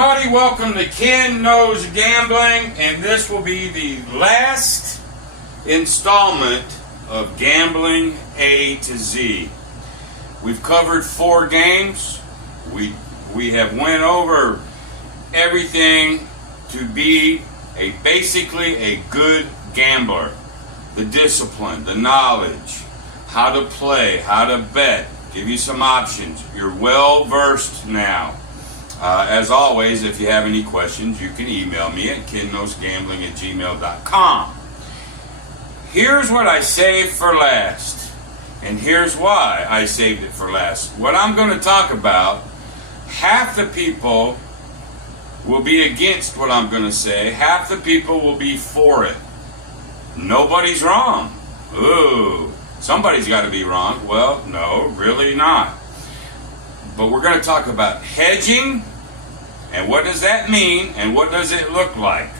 everybody, welcome to Ken Knows Gambling, and this will be the last installment of Gambling A to Z. We've covered 4 games. We have went over everything to be basically a good gambler. The discipline, the knowledge, how to play, how to bet, give you some options. You're well versed now. As always, if you have any questions, you can email me at kenknowsgambling@gmail.com. Here's what I saved for last, and here's why I saved it for last. What I'm going to talk about, half the people will be against what I'm going to say, half the people will be for it. Nobody's wrong. Ooh, somebody's got to be wrong. Well, no, really not. But we're going to talk about hedging, and what does that mean, and what does it look like?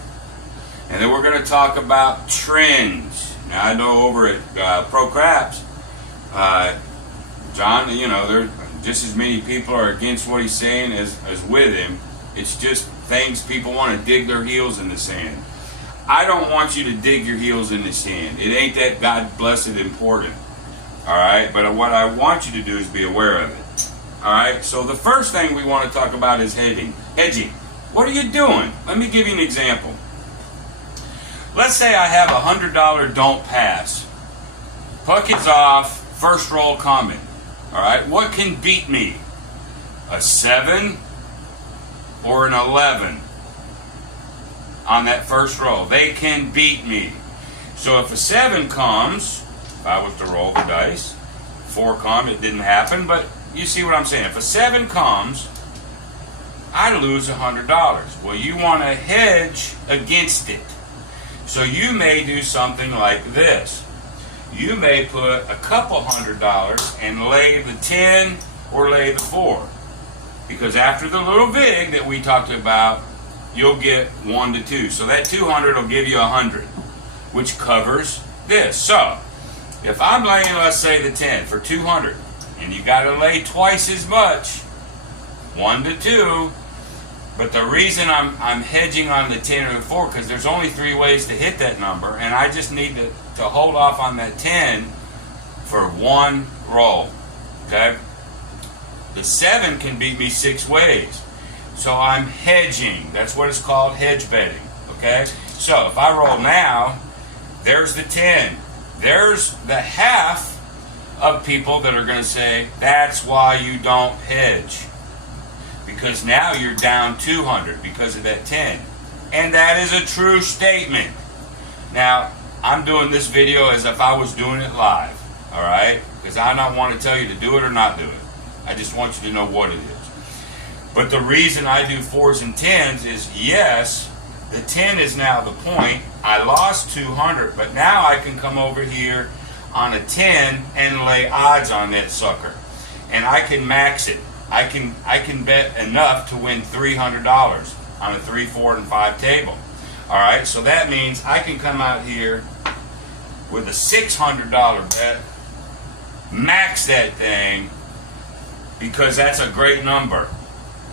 And then we're going to talk about trends. Now, I know over at Pro Craps, John, there's just as many people are against what he's saying as with him. It's just things people want to dig their heels in the sand. I don't want you to dig your heels in the sand. It ain't that God blessed important. All right? But what I want you to do is be aware of it. All right, so the first thing we want to talk about is hedging. What are you doing? Let me give you an example. Let's say I have a $100 don't pass. Puck is off, first roll coming. All right, what can beat me? A 7 or an 11 on that first roll. They can beat me. So if a 7 comes, if I was to roll the dice, 4 come, it didn't happen, but you see what I'm saying? If a 7 comes, I lose $100. Well, you want to hedge against it. So you may do something like this. You may put a couple $100 and lay the 10 or lay the 4. Because after the little vig that we talked about, you'll get 1 to 2. So that 200 will give you 100, which covers this. So if I'm laying, let's say, the 10 for 200, and you got to lay twice as much, 1 to 2. But the reason I'm hedging on the 10 or the 4, because there's only 3 ways to hit that number, and I just need to hold off on that 10 for 1 roll. Okay? The 7 can beat me 6 ways. So I'm hedging. That's what it's called, hedge betting. Okay? So if I roll now, there's the 10. There's the half of people that are going to say, that's why you don't hedge. Because now you're down 200 because of that 10. And that is a true statement. Now, I'm doing this video as if I was doing it live. Alright? Because I don't want to tell you to do it or not do it. I just want you to know what it is. But the reason I do 4s and 10s is, yes, the 10 is now the point. I lost 200, but now I can come over here on a 10 and lay odds on that sucker, and I can max it. I can bet enough to win $300 on a 3, 4, and 5 table. All right, so that means I can come out here with a $600 bet, max that thing, because that's a great number.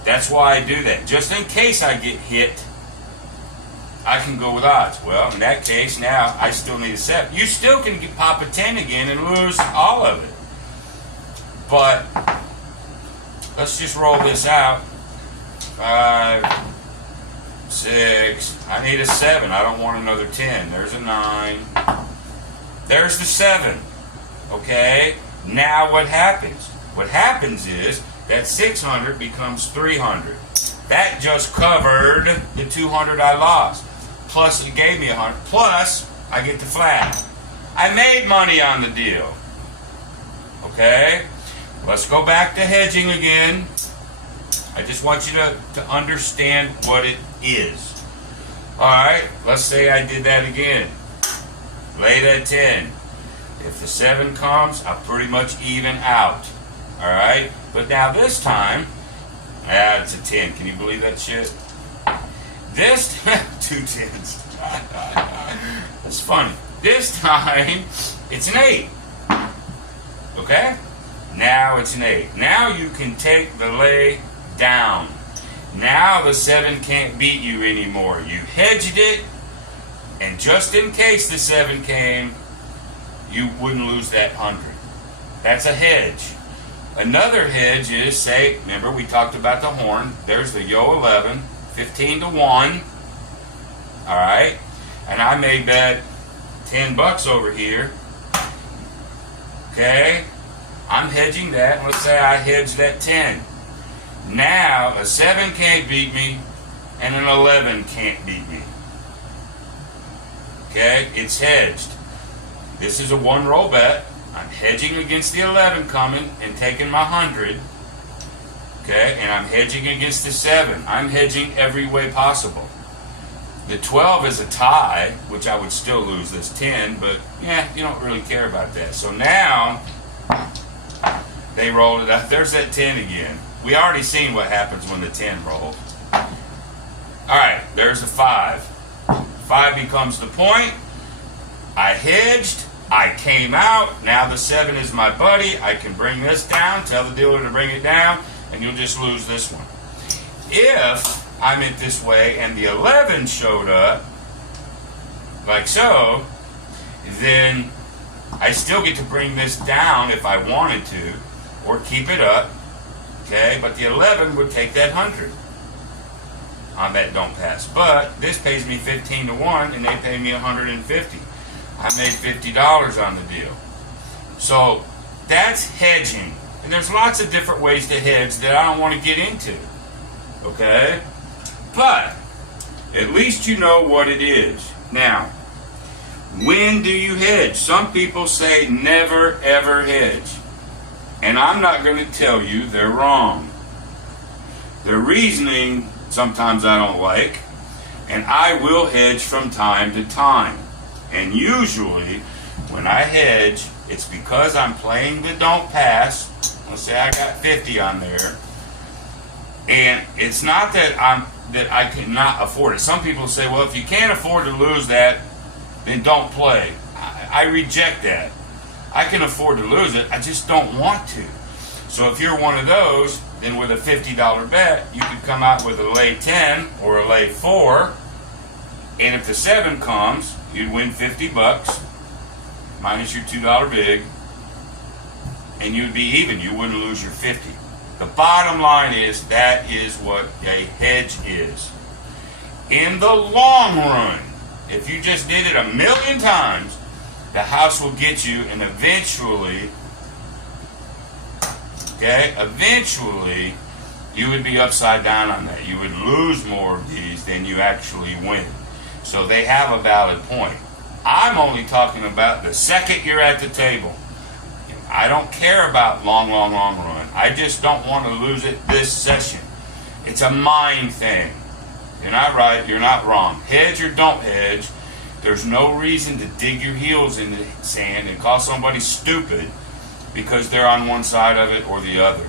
That's why I do that. Just in case I get hit, I can go with odds. Well, in that case, now I still need a 7. You still can pop a 10 again and lose all of it. But let's just roll this out. 5, 6. I need a 7. I don't want another 10. There's a 9. There's the 7. Okay? Now what happens? What happens is that 600 becomes 300. That just covered the 200 I lost. Plus it gave me 100. Plus I get the flat. I made money on the deal. Okay? Let's go back to hedging again. I just want you to understand what it is. Alright, let's say I did that again. Lay that 10. If the 7 comes, I pretty much even out. Alright? But now this time, it's a 10. Can you believe that shit? This, 2 10s. That's funny. This time, it's an 8. Okay? Now it's an 8. Now you can take the lay down. Now the 7 can't beat you anymore. You hedged it, and just in case the 7 came, you wouldn't lose that 100. That's a hedge. Another hedge is, say, remember we talked about the horn. There's the yo 11, 15 to 1. All right, and I made that $10 over here. Okay, I'm hedging that. Let's say I hedged that 10. Now a 7 can't beat me, and an 11 can't beat me. Okay, it's hedged. This is a 1 roll bet. I'm hedging against the 11 coming and taking my 100. Okay, and I'm hedging against the 7. I'm hedging every way possible. The 12 is a tie, which I would still lose this 10, but yeah, you don't really care about that. So now they rolled it up. There's that 10 again. We already seen what happens when the 10 rolls. All right, there's a 5. 5 becomes the point. I hedged. I came out. Now the 7 is my buddy. I can bring this down. Tell the dealer to bring it down, and you'll just lose this one. If I meant this way and the 11 showed up, like so, then I still get to bring this down if I wanted to, or keep it up. Okay, but the 11 would take that 100 on that don't pass. But this pays me 15 to 1, and they pay me 150. I made $50 on the deal. So that's hedging. And there's lots of different ways to hedge that I don't want to get into. Okay? But at least you know what it is. Now, when do you hedge? Some people say never ever hedge. And I'm not going to tell you they're wrong. Their reasoning sometimes I don't like. And I will hedge from time to time. And usually, when I hedge, it's because I'm playing the don't pass. Let's say I got 50 on there. And it's not that I cannot afford it. Some people say, well, if you can't afford to lose that, then don't play. I reject that. I can afford to lose it. I just don't want to. So if you're one of those, then with a $50 bet, you could come out with a lay 10 or a lay 4. And if the 7 comes, you'd win $50 minus your $2 big, and you'd be even. You wouldn't lose your 50. The bottom line is that is what a hedge is. In the long run, if you just did it 1,000,000 times, the house will get you, and eventually, you would be upside down on that. You would lose more of these than you actually win. So they have a valid point. I'm only talking about the second you're at the table. I don't care about long run. I just don't want to lose it this session. It's a mind thing. You're not right, you're not wrong. Hedge or don't hedge. There's no reason to dig your heels in the sand and call somebody stupid because they're on one side of it or the other.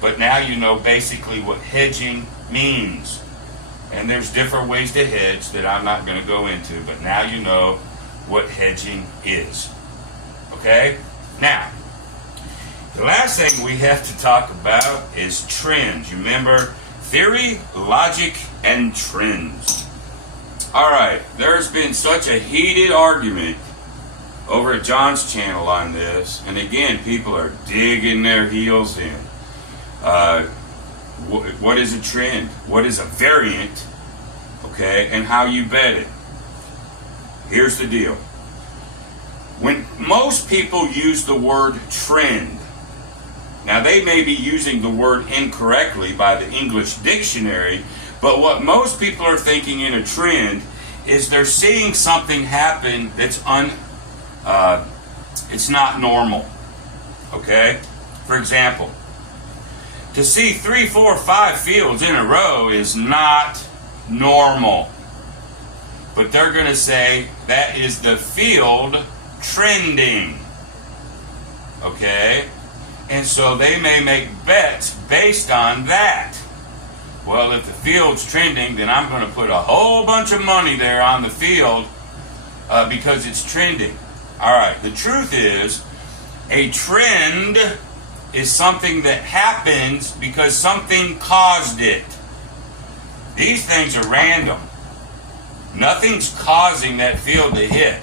But now you know basically what hedging means. And there's different ways to hedge that I'm not going to go into, but now you know what hedging is. Okay? Now, the last thing we have to talk about is trends. You remember theory, logic, and trends. All right, there's been such a heated argument over at John's channel on this, and again, people are digging their heels in. What is a trend? What is a variant? Okay, and how you bet it. Here's the deal. When most people use the word trend, now they may be using the word incorrectly by the English dictionary, but what most people are thinking in a trend is they're seeing something happen that's it's not normal. Okay? For example, to see 3, 4, 5 fields in a row is not normal. But they're going to say that is the field trending. Okay? And so they may make bets based on that. Well, if the field's trending, then I'm going to put a whole bunch of money there on the field because it's trending. All right, the truth is, a trend is something that happens because something caused it. These things are random. Nothing's causing that field to hit.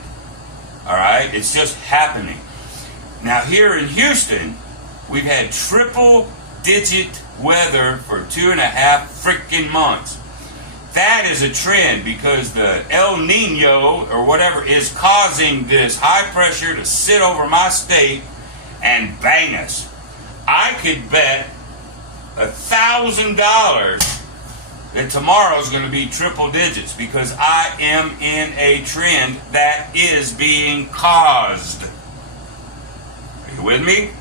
All right? It's just happening. Now, here in Houston, we've had triple-digit weather for 2.5 freaking months. That is a trend because the El Nino or whatever is causing this high pressure to sit over my state and bang us. I could bet $1,000 that tomorrow's going to be triple digits because I am in a trend that is being caused. Are you with me?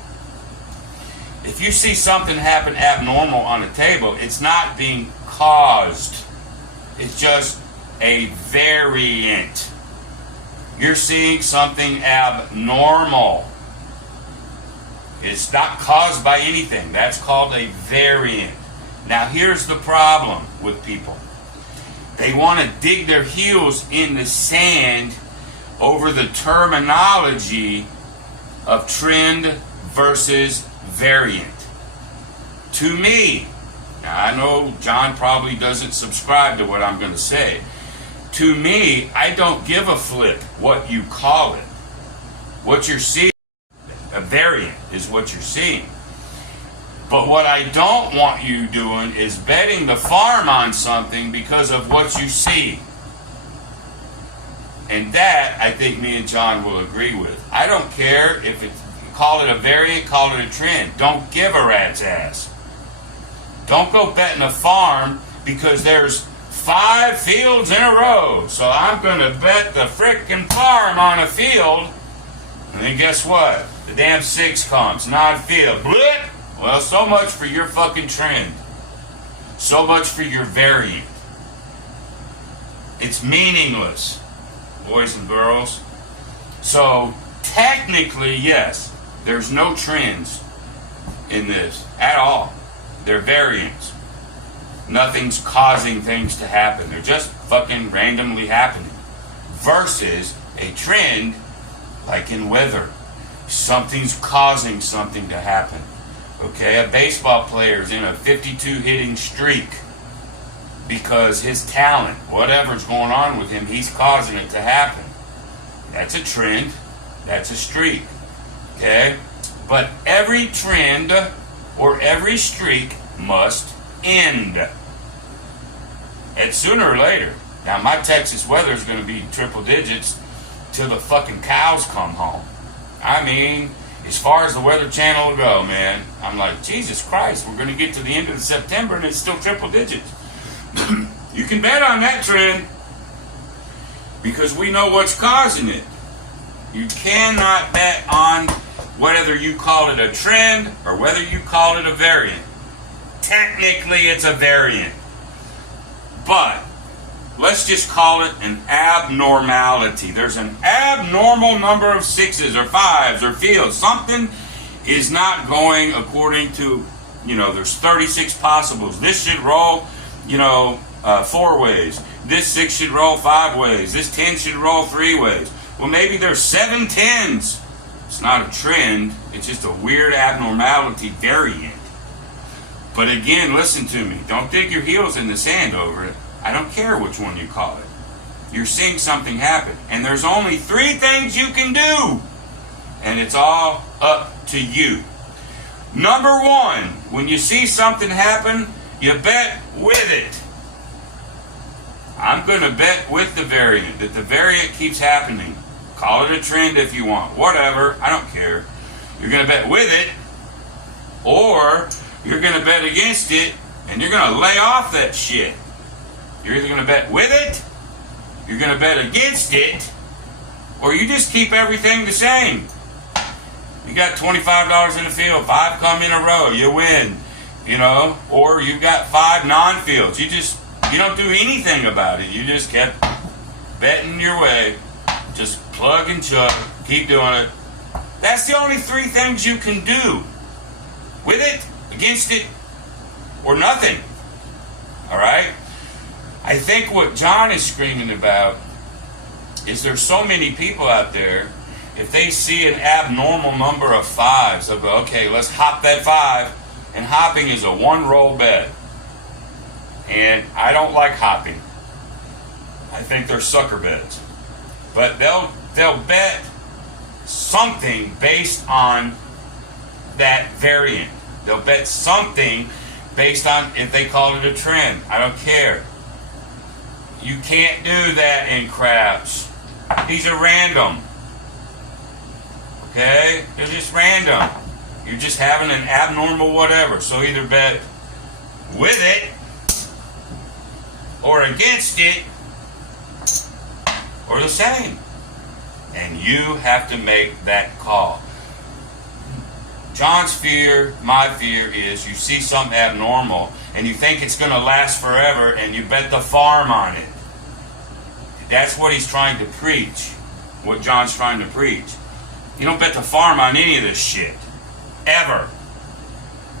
If you see something happen abnormal on a table, it's not being caused. It's just a variant. You're seeing something abnormal. It's not caused by anything. That's called a variant. Now here's the problem with people. They want to dig their heels in the sand over the terminology of trend versus variant. To me, now I know John probably doesn't subscribe to what I'm going to say. To me, I don't give a flip what you call it. What you're seeing, a variant is what you're seeing. But what I don't want you doing is betting the farm on something because of what you see. And that, I think me and John will agree with. I don't care if it's, call it a variant, call it a trend. Don't give a rat's ass. Don't go betting a farm because there's 5 fields in a row. So I'm going to bet the frickin' farm on a field. And then guess what? The damn 6 comes, not a field. Blit! Well, so much for your fucking trend. So much for your variant. It's meaningless, boys and girls. So technically, yes, there's no trends in this at all. They're variants. Nothing's causing things to happen. They're just fucking randomly happening. Versus a trend, like in weather. Something's causing something to happen. Okay, a baseball player's in a 52 hitting streak because his talent, whatever's going on with him, he's causing it to happen. That's a trend. That's a streak. Okay? But every trend or every streak must end. And sooner or later. Now, my Texas weather is going to be triple digits till the fucking cows come home. I mean, as far as the Weather Channel will go, man, I'm like, Jesus Christ, we're going to get to the end of September and it's still triple digits. You can bet on that trend because we know what's causing it. You cannot bet on whether you call it a trend or whether you call it a variant. Technically, it's a variant. But let's just call it an abnormality. There's an abnormal number of 6s or 5s or fields. Something is not going according to, there's 36 possibles. This should roll, 4 ways. This 6 should roll 5 ways. This 10 should roll 3 ways. Well, maybe there's 7 10s. It's not a trend. It's just a weird abnormality variant. But again, listen to me. Don't dig your heels in the sand over it. I don't care which one you call it. You're seeing something happen. And there's only 3 things you can do. And it's all up to you. Number 1, when you see something happen, you bet with it. I'm going to bet with the variant, that the variant keeps happening. Call it a trend if you want. Whatever. I don't care. You're going to bet with it. Or you're going to bet against it, and you're going to lay off that shit. You're either going to bet with it, you're going to bet against it, or you just keep everything the same. You got $25 in the field, 5 come in a row, you win. Or you got 5 non-fields. You don't do anything about it. You just kept betting your way. Just plug and chug, keep doing it. That's the only 3 things you can do. With it, against it, or nothing. All right? I think what John is screaming about is there's so many people out there, if they see an abnormal number of 5s, they'll go, okay, let's hop that 5. And hopping is a 1-roll bet. And I don't like hopping. I think they're sucker bets. But they'll bet something based on that variant. They'll bet something based on if they call it a trend. I don't care. You can't do that in craps. These are random. Okay? They're just random. You're just having an abnormal whatever. So either bet with it or against it or the same. And you have to make that call. John's fear, my fear is you see something abnormal and you think it's going to last forever and you bet the farm on it. That's what he's trying to preach. What John's trying to preach. You don't bet the farm on any of this shit. Ever.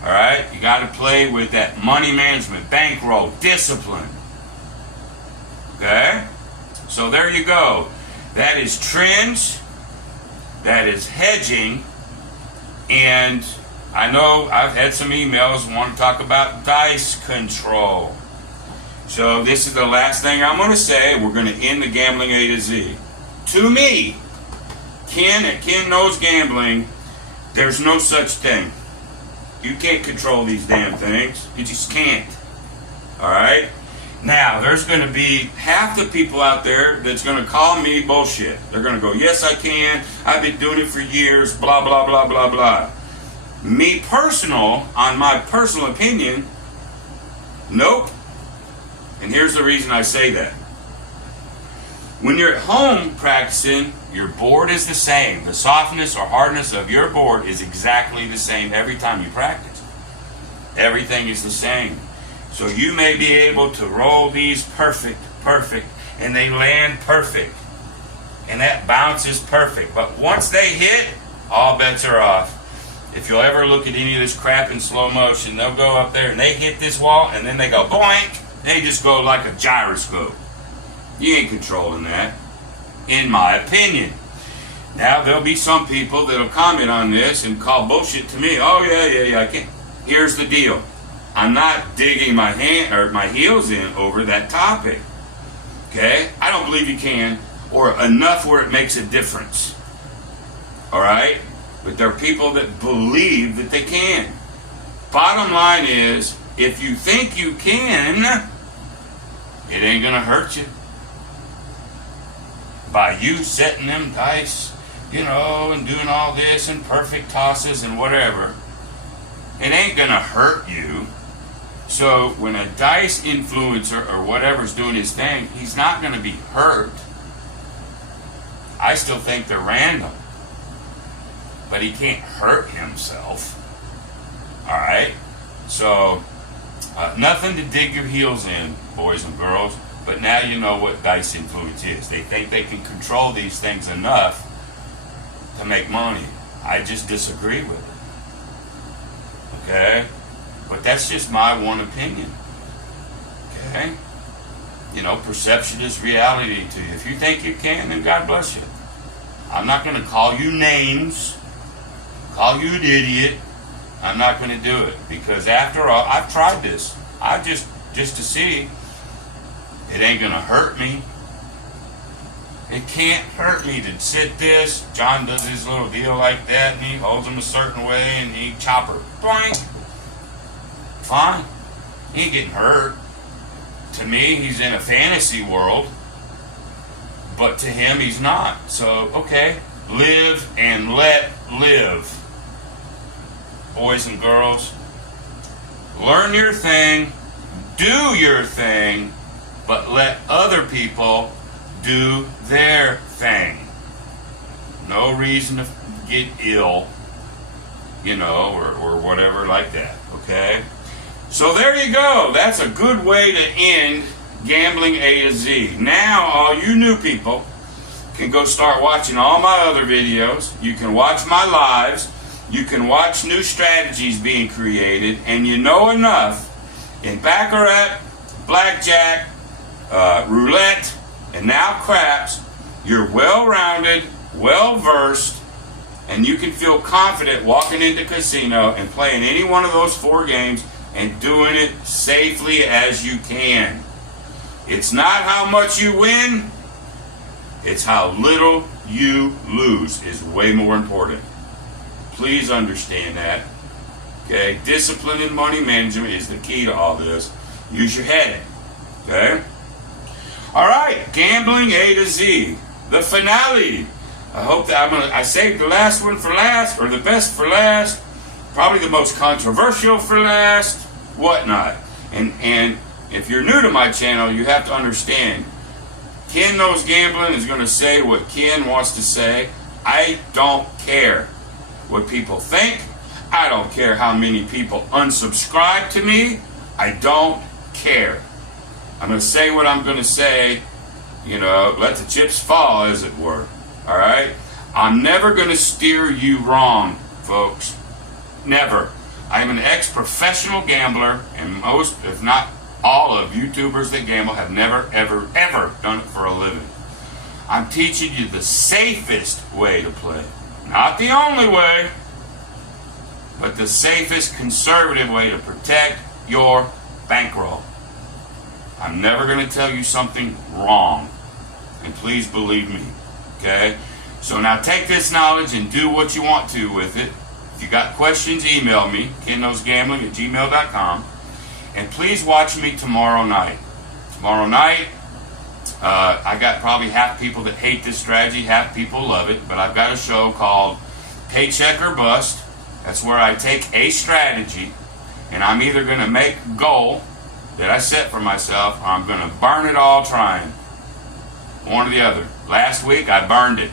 Alright? You got to play with that money management, bankroll, discipline. Okay? So there you go. That is trends. That is hedging. And I know I've had some emails want to talk about dice control. So this is the last thing I'm going to say. We're going to end the gambling A to Z. To me, Ken at Ken Knows Gambling, there's no such thing. You can't control these damn things. You just can't. Alright? Now, there's going to be half the people out there that's going to call me bullshit. They're going to go, yes, I can. I've been doing it for years, blah, blah, blah, blah, blah. Me personal, on my personal opinion, nope. And here's the reason I say that. When you're at home practicing, your board is the same. The softness or hardness of your board is exactly the same every time you practice. Everything is the same. So you may be able to roll these perfect, and they land perfect. And that bounce is perfect. But once they hit, all bets are off. If you'll ever look at any of this crap in slow motion, they'll go up there and they hit this wall and then they go boink. They just go like a gyroscope. You ain't controlling that, in my opinion. Now, there'll be some people that'll comment on this and call bullshit to me. Oh, yeah, I can't. Here's the deal. I'm not digging my heels in over that topic. Okay? I don't believe you can, or enough where it makes a difference. Alright? But there are people that believe that they can. Bottom line is, if you think you can, it ain't gonna hurt you. By you setting them dice, and doing all this and perfect tosses and whatever, it ain't gonna hurt you. So when a dice influencer or whatever's doing his thing, he's not gonna be hurt. I still think they're random. But he can't hurt himself. Alright? So, nothing to dig your heels in, boys and girls. But now you know what dice influence is. They think they can control these things enough to make money. I just disagree with it. Okay? But that's just my one opinion. Okay? Perception is reality to you. If you think you can, then God bless you. I'm not going to call you names, call you an idiot. I'm not going to do it. Because after all, I've tried this. Just to see. It ain't going to hurt me. It can't hurt me to sit this. John does his little deal like that, and he holds them a certain way, and he chopper. Blank. Fine. He ain't getting hurt. To me, he's in a fantasy world. But to him, he's not. So, okay. Live and let live. Boys and girls. Learn your thing. Do your thing. But let other people do their thing. No reason to get ill, or whatever like that, okay? So there you go. That's a good way to end Gambling A to Z. Now, all you new people can go start watching all my other videos. You can watch my lives. You can watch new strategies being created. And you know enough in Baccarat, Blackjack, roulette, and now craps, you're well-rounded, well-versed, and you can feel confident walking into casino and playing any one of those 4 games and doing it safely as you can. It's not how much you win, it's how little you lose is way more important. Please understand that. Okay? Discipline and money management is the key to all this. Use your head. Okay? All right, gambling A to Z. The finale. I hope that I saved the last one for last, or the best for last, probably the most controversial for last, whatnot. And if you're new to my channel, you have to understand, Ken Knows Gambling is going to say what Ken wants to say. I don't care what people think. I don't care how many people unsubscribe to me. I don't care. I'm going to say what I'm going to say, let the chips fall, as it were. All right? I'm never going to steer you wrong, folks. Never. I'm an ex-professional gambler, and most, if not all of YouTubers that gamble have never, ever, ever done it for a living. I'm teaching you the safest way to play. Not the only way, but the safest conservative way to protect your bankroll. I'm never going to tell you something wrong. And please believe me. Okay? So now take this knowledge and do what you want to with it. If you got questions, email me, kenknowsgambling@gmail.com. And please watch me tomorrow night. Tomorrow night, I got probably half people that hate this strategy, half people love it, but I've got a show called Paycheck or Bust. That's where I take a strategy, and I'm either going to make a goal that I set for myself, or I'm going to burn it all trying. One or the other. Last week, I burned it.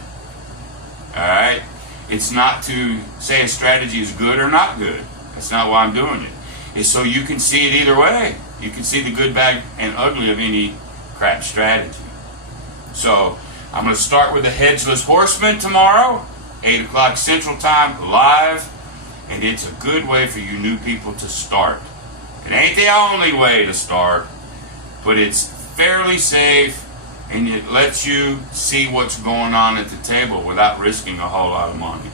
Alright? It's not to say a strategy is good or not good. That's not why I'm doing it. It's so you can see it either way. You can see the good, bad, and ugly of any crap strategy. So, I'm going to start with the Headless Horseman tomorrow, 8 o'clock Central Time, live. And it's a good way for you new people to start. It ain't the only way to start, but it's fairly safe, and it lets you see what's going on at the table without risking a whole lot of money.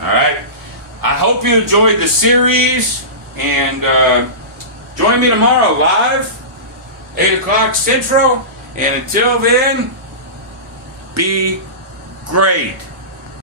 Alright? I hope you enjoyed the series, and join me tomorrow live, 8 o'clock Central, and until then, be great.